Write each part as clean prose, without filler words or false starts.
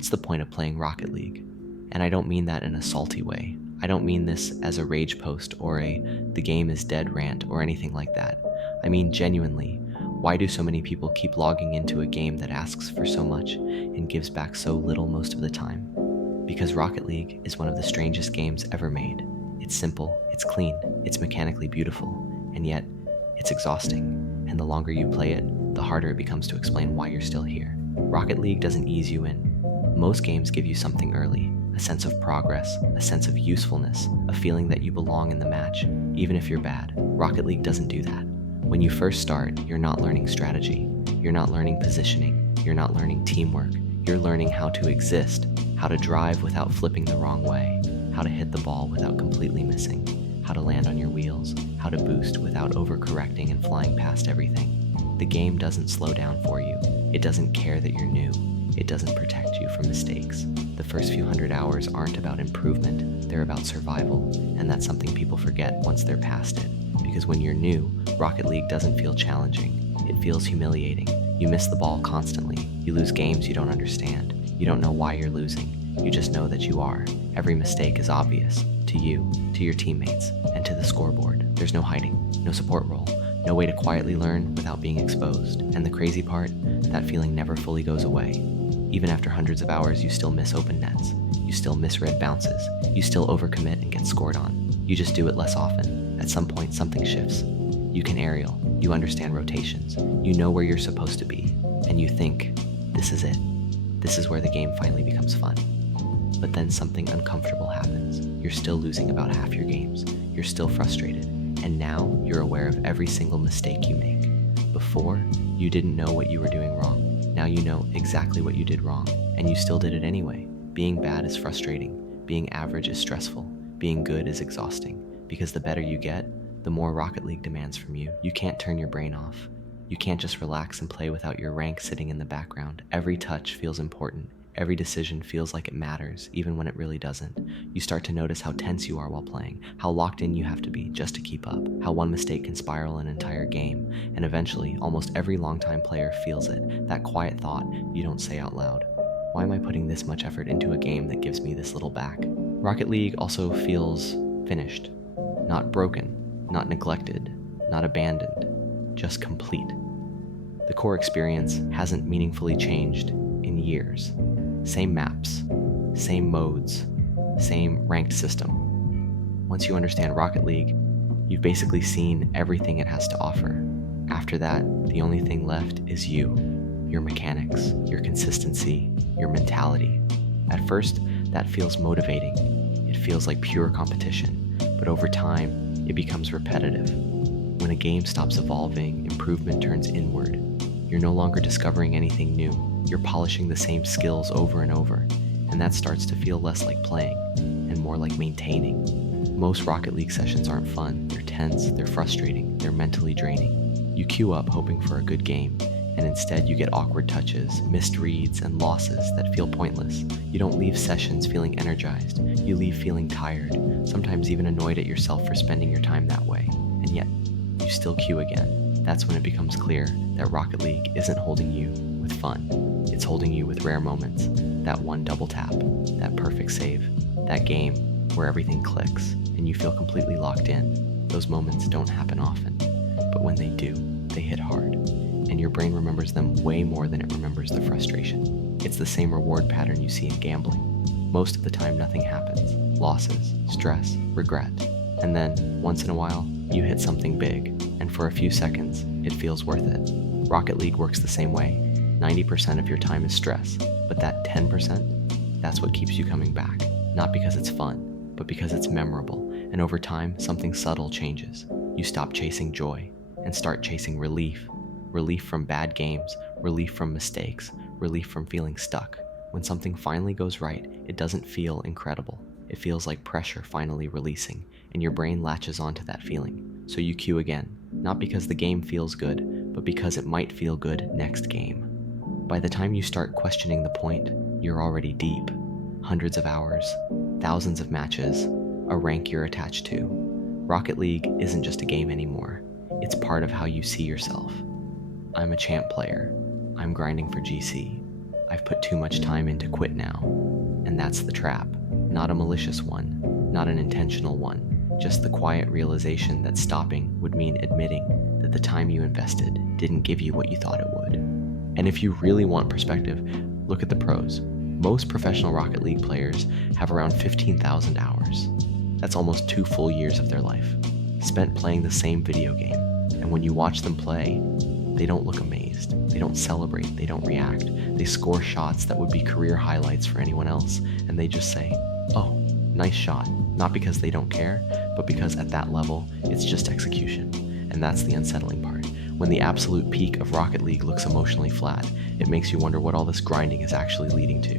what's the point of playing Rocket League? And I don't mean that in a salty way. I don't mean this as a rage post or a the game is dead rant or anything like that. I mean genuinely, why do so many people keep logging into a game that asks for so much and gives back so little most of the time? Because Rocket League is one of the strangest games ever made. It's simple, it's clean, it's mechanically beautiful, and yet it's exhausting. And the longer you play it, the harder it becomes to explain why you're still here. Rocket League doesn't ease you in. Most games give you something early, a sense of progress, a sense of usefulness, a feeling that you belong in the match, even if you're bad. Rocket League doesn't do that. When you first start, you're not learning strategy, you're not learning positioning, you're not learning teamwork, you're learning how to exist, how to drive without flipping the wrong way, how to hit the ball without completely missing, how to land on your wheels, how to boost without overcorrecting and flying past everything. The game doesn't slow down for you. It doesn't care that you're new. It doesn't protect you from mistakes. The first few hundred hours aren't about improvement, they're about survival, and that's something people forget once they're past it. Because when you're new, Rocket League doesn't feel challenging. It feels humiliating. You miss the ball constantly. You lose games you don't understand. You don't know why you're losing. You just know that you are. Every mistake is obvious. To you, to your teammates, and to the scoreboard. There's no hiding, no support role, no way to quietly learn without being exposed. And the crazy part, that feeling never fully goes away. Even after hundreds of hours, you still miss open nets. You still misread bounces. You still overcommit and get scored on. You just do it less often. At some point, something shifts. You can aerial. You understand rotations. You know where you're supposed to be. And you think, this is it. This is where the game finally becomes fun. But then something uncomfortable happens. You're still losing about half your games. You're still frustrated. And now you're aware of every single mistake you make. Before, you didn't know what you were doing wrong. Now you know exactly what you did wrong, and you still did it anyway. Being bad is frustrating. Being average is stressful. Being good is exhausting. Because the better you get, the more Rocket League demands from you. You can't turn your brain off. You can't just relax and play without your rank sitting in the background. Every touch feels important. Every decision feels like it matters, even when it really doesn't. You start to notice how tense you are while playing, how locked in you have to be just to keep up, how one mistake can spiral an entire game, and eventually, almost every longtime player feels it, that quiet thought you don't say out loud. Why am I putting this much effort into a game that gives me this little back? Rocket League also feels finished. Not broken, not neglected, not abandoned, just complete. The core experience hasn't meaningfully changed in years. Same maps, same modes, same ranked system. Once you understand Rocket League, you've basically seen everything it has to offer. After that, the only thing left is you, your mechanics, your consistency, your mentality. At first, that feels motivating. It feels like pure competition, but over time, it becomes repetitive. When a game stops evolving, improvement turns inward. You're no longer discovering anything new. You're polishing the same skills over and over, and that starts to feel less like playing and more like maintaining. Most Rocket League sessions aren't fun. They're tense, they're frustrating, they're mentally draining. You queue up hoping for a good game, and instead you get awkward touches, missed reads, and losses that feel pointless. You don't leave sessions feeling energized. You leave feeling tired, sometimes even annoyed at yourself for spending your time that way, and yet you still queue again. That's when it becomes clear that Rocket League isn't holding you with fun. It's holding you with rare moments. That one double tap, that perfect save, that game where everything clicks and you feel completely locked in. Those moments don't happen often, but when they do, they hit hard. And your brain remembers them way more than it remembers the frustration. It's the same reward pattern you see in gambling. Most of the time, nothing happens. Losses, stress, regret. And then, once in a while, you hit something big, and for a few seconds, it feels worth it. Rocket League works the same way. 90% of your time is stress, but that 10%, that's what keeps you coming back. Not because it's fun, but because it's memorable, and over time, something subtle changes. You stop chasing joy and start chasing relief. Relief from bad games, relief from mistakes, relief from feeling stuck. When something finally goes right, it doesn't feel incredible. It feels like pressure finally releasing, and your brain latches onto that feeling. So you queue again, not because the game feels good, but because it might feel good next game. By the time you start questioning the point, you're already deep. Hundreds of hours, thousands of matches, a rank you're attached to. Rocket League isn't just a game anymore. It's part of how you see yourself. I'm a champ player. I'm grinding for GC. I've put too much time in to quit now. And that's the trap. Not a malicious one, not an intentional one, just the quiet realization that stopping would mean admitting that the time you invested didn't give you what you thought it would. And if you really want perspective, look at the pros. Most professional Rocket League players have around 15,000 hours. That's almost 2 full years of their life, spent playing the same video game. And when you watch them play, they don't look amazed, they don't celebrate, they don't react. They score shots that would be career highlights for anyone else, and they just say, "Oh, nice shot." Not because they don't care, but because at that level, it's just execution. And that's the unsettling part. When the absolute peak of Rocket League looks emotionally flat, it makes you wonder what all this grinding is actually leading to.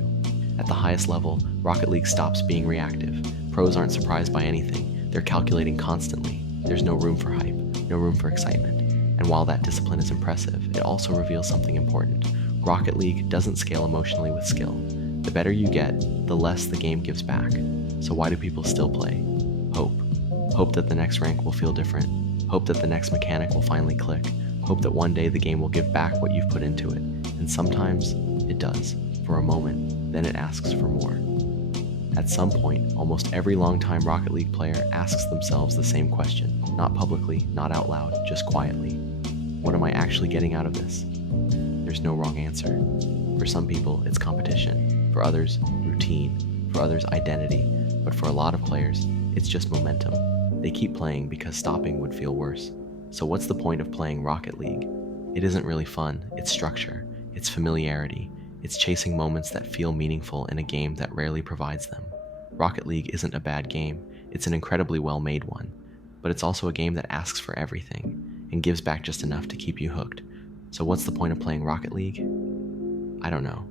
At the highest level, Rocket League stops being reactive. Pros aren't surprised by anything. They're calculating constantly. There's no room for hype, no room for excitement. And while that discipline is impressive, it also reveals something important. Rocket League doesn't scale emotionally with skill. The better you get, the less the game gives back. So why do people still play? Hope. Hope that the next rank will feel different. Hope that the next mechanic will finally click. Hope that one day the game will give back what you've put into it. And sometimes it does, for a moment, then it asks for more. At some point, almost every longtime Rocket League player asks themselves the same question, not publicly, not out loud, just quietly. What am I actually getting out of this? There's no wrong answer. For some people, it's competition. For others, routine. For others, identity. But for a lot of players, it's just momentum. They keep playing because stopping would feel worse. So what's the point of playing Rocket League? It isn't really fun, it's structure, it's familiarity, it's chasing moments that feel meaningful in a game that rarely provides them. Rocket League isn't a bad game, it's an incredibly well-made one, but it's also a game that asks for everything and gives back just enough to keep you hooked. So what's the point of playing Rocket League? I don't know.